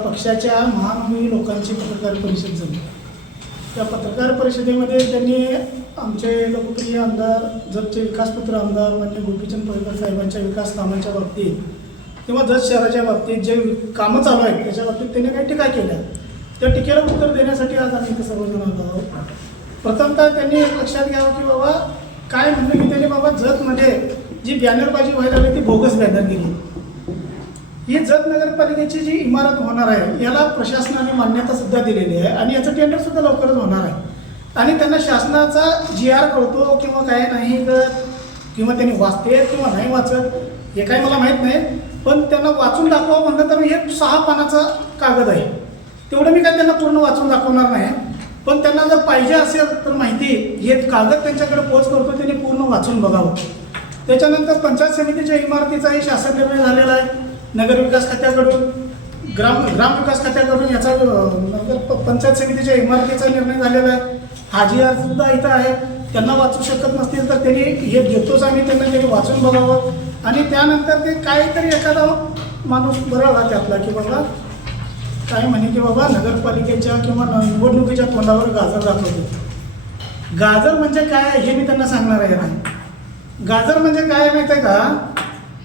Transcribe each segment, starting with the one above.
पक्षाच्या महामहिम लोकांची पत्रकार परिषद झाली। त्या पत्रकार परिषदेमध्ये त्यांनी आमचे लोकप्रिय आमदार जतचे विकासपुत्र आमदार माननीय गोपीचंद पडळकर साहेबांच्या विकास कामांच्या बाबतीत किंवा जत शहराच्या बाबतीत जे कामं चालू आहेत त्याच्या बाबतीत त्यांनी काही टीका केल्या। त्या टीकेला उत्तर देण्यासाठी आज आम्ही इथे सर्वजण आलो आहोत। प्रथमतः त्यांनी एक लक्षात घ्यावं की बाबा काय म्हणलं की त्यांनी बाबा जतमध्ये जी बॅनरबाजी व्हायला लागली ती बोगस बॅनरगिरी। ही जत नगरपालिकेची जी इमारत होणार आहे याला प्रशासनाने मान्यता सुद्धा दिलेली आहे आणि याचं टेंडर सुद्धा लवकरच होणार आहे आणि त्यांना शासनाचा GR कळतो किंवा काय नाही किंवा त्यांनी वाचते किंवा नाही वाचत हे काही मला माहीत नाही, पण त्यांना वाचून दाखवावं म्हणलं तर हे 6 पानाचा कागद आहे। तेवढं मी काय त्यांना पूर्ण वाचून दाखवणार नाही, पण त्यांना जर पाहिजे असेल तर माहिती हे कागद त्यांच्याकडे पोच करतो त्यांनी पूर्ण वाचून बघावं। त्याच्यानंतर पंचायत समितीच्या इमारतीचाही शासन निर्णय झालेला आहे। नगरविकास खात्याकडून ग्रामविकास खात्याकडून याचा पंचायत समितीच्या इमारतीचा निर्णय झालेला आहे। हा GR सुद्धा इथं आहे। त्यांना वाचू शकत नसतील तर त्यांनी हे देतोच आम्ही त्यांनी वाचून बघावं आणि त्यानंतर ते काहीतरी एखादा माणूस बरळला त्यातला की बाबा काय म्हणे की बाबा नगरपालिकेच्या किंवा निवडणुकीच्या तोंडावर गाजर दाखवतो। गाजर म्हणजे काय हे मी त्यांना सांगणार आहे ना। गाजर म्हणजे काय माहिती आहे का,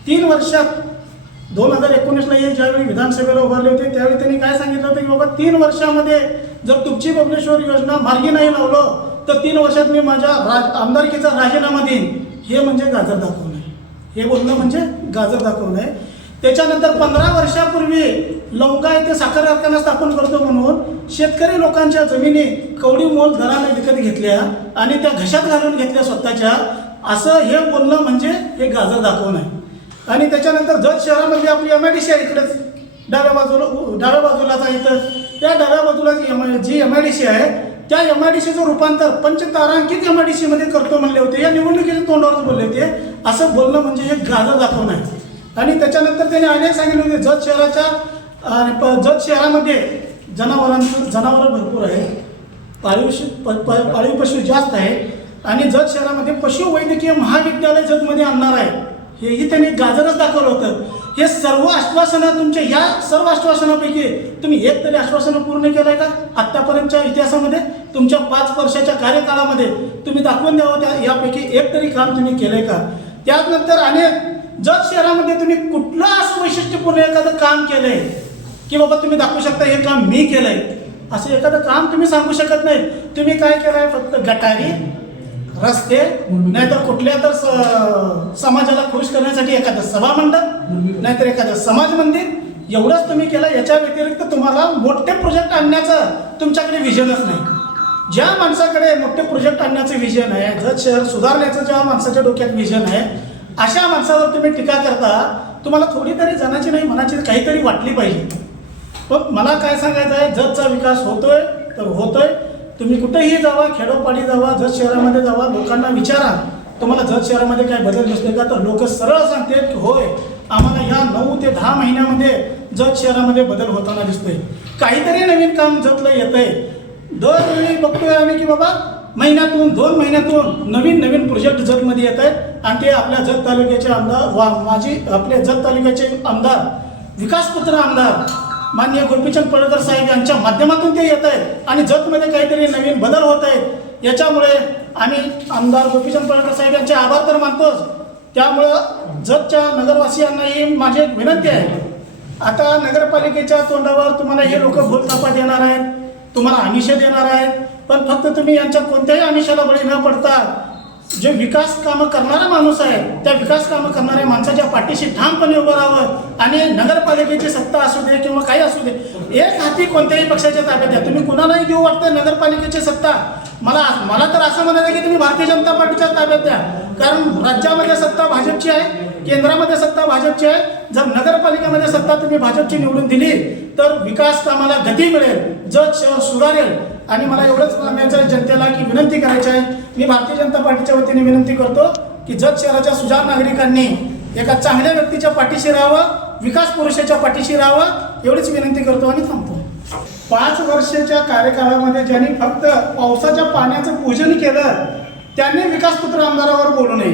3 वर्षात 2019ला हे ज्यावेळी विधानसभेला उभारले होते त्यावेळी त्यांनी काय सांगितलं होतं की बाबा 3 वर्षामध्ये जर तुमची बबलेश्वर योजना मार्गी नाही लावलं तर 3 वर्षात मी माझ्या आमदारकीचा राजीनामा देईन। हे म्हणजे गाजर दाखवणं आहे, हे बोलणं म्हणजे गाजर दाखवणं आहे। त्याच्यानंतर 15 वर्षापूर्वी लवंगा येथे साखर कारखाना स्थापन करतो म्हणून शेतकरी लोकांच्या जमिनी कवडी मोल दराने विकत घेतल्या आणि त्या घशात घालून घेतल्या स्वतःच्या, असं हे बोलणं म्हणजे हे गाजर दाखवणं आहे। आणि त्याच्यानंतर जत शहरामध्ये आपली MIDC आहे इकडेच डाव्या बाजूलाच आहे। इथं त्या डाव्या बाजूला जी MIDC आहे त्या MIDCचं रूपांतर पंचतारांकित MIDC मध्ये करतो म्हणले होते, या निवडणुकीच्या तोंडावरच बोलले होते। असं बोलणं म्हणजे हे गाजर दाखवणं आहे। आणि त्याच्यानंतर त्यांनी अनेक सांगितले होते जत शहरामध्ये जनावर भरपूर आहे, पाळीव पशु जास्त आहे आणि जत शहरामध्ये पशुवैद्यकीय महाविद्यालय जतमध्ये आणणार आहे, हेही त्यांनी गाजरच दाखवलं होतं। हे सर्व आश्वासनं तुमच्या या सर्व आश्वासनापैकी तुम्ही एक तरी आश्वासनं पूर्ण केलं आहे का आत्तापर्यंतच्या इतिहासामध्ये? तुमच्या 5 वर्षाच्या कार्यकाळामध्ये तुम्ही दाखवून द्यावं त्या यापैकी एक तरी काम तुम्ही केलं आहे का? त्यानंतर अनेक जत शहरामध्ये तुम्ही कुठलं असं वैशिष्ट्यपूर्ण एखादं काम केलं आहे की बाबा तुम्ही दाखवू शकता हे काम मी केलं आहे, असं एखादं काम तुम्ही सांगू शकत नाही। तुम्ही काय केलं आहे? फक्त गटारी, रस्ते, नाहीतर कुठल्या तर समाजाला खुश करण्यासाठी एखादं सभामंडप, नाहीतर एखादं समाज मंदिर, एवढंच तुम्ही केलं। याच्या व्यतिरिक्त तुम्हाला मोठे प्रोजेक्ट आणण्याचं तुमच्याकडे विजनच नाही। ज्या माणसाकडे मोठे प्रोजेक्ट आणण्याचं विजन आहे, जत शहर सुधारण्याचं ज्या माणसाच्या डोक्यात विजन आहे, अशा माणसावर तुम्ही टीका करता। तुम्हाला थोडी तरी जनाची नाही मनाची काहीतरी वाटली पाहिजे। पण मला काय सांगायचं आहे, जतचा विकास होतोय तर होतोय। तुम्ही कुठेही जावा, खेडोपाडी जावा, जत शहरामध्ये जावा, लोकांना विचारा तुम्हाला जत शहरामध्ये काय बदल दिसतोय का, तर लोक सरळ सांगतात की होय आम्हाला या 9 ते 10 महिन्यामध्ये जत शहरामध्ये बदल होताना दिसतोय। काहीतरी नवीन काम जतलं येतंय। दरवेळी बघतोय आम्ही की बाबा महिन्यातून 2 महिन्यातून नवीन प्रोजेक्ट जतमध्ये येत आहेत आणि ते आपल्या जत तालुक्याचे आमदार आपले जत तालुक्याचे आमदार विकासपुत्र आमदार माननीय गोपीचंद पडळकर साहेब यांच्या माध्यमातून ते येत आहेत आणि जतमध्ये काहीतरी नवीन बदल होत आहेत। याच्यामुळे आम्ही आमदार गोपीचंद पडळकर साहेब यांचे आभार तर मानतोच, त्यामुळं जतच्या नगरवासियांनाही माझी एक विनंती आहे, आता नगरपालिकेच्या तोंडावर तुम्हाला हे लोक भूलथापा देणार आहेत, तुम्हाला आमिष देणार आहेत, पण फक्त तुम्ही यांच्या कोणत्याही आमिषाला बळी न पडता जे विकास कामं करणारा माणूस आहे त्या विकास कामं करणाऱ्या माणसाच्या पाठीशी ठामपणे उभं राहावं आणि नगरपालिकेची सत्ता असू दे किंवा काही असू दे एक हाती कोणत्याही पक्षाच्या ताब्यात द्या। तुम्ही कुणालाही देऊ वाटतं नगरपालिकेची सत्ता, मला तर असं म्हणायचं की तुम्ही भारतीय जनता पार्टीच्या ताब्यात द्या, कारण राज्यामध्ये सत्ता भाजपची आहे, केंद्रामध्ये सत्ता भाजपची आहे। जर नगरपालिकेमध्ये सत्ता तुम्ही भाजपची निवडून दिली तर विकास कामाला गती मिळेल, जत शहर सुधारेल। आणि मला एवढंच सांगायचं आहे जनतेला की विनंती करायची आहे, मी भारतीय जनता पार्टीच्या वतीने विनंती करतो की जत शहराच्या सुजाण नागरिकांनी एका चांगल्या व्यक्तीच्या पाठीशी राहावं, विकास पुरुषाच्या पाठीशी राहावं, एवढीच विनंती करतो आणि थांबतो। 5 वर्षाच्या कार्यकाळामध्ये ज्यांनी फक्त पावसाच्या पाण्याचं पूजन केलं त्यांनी विकासपुत्र आमदारावर बोलू नये।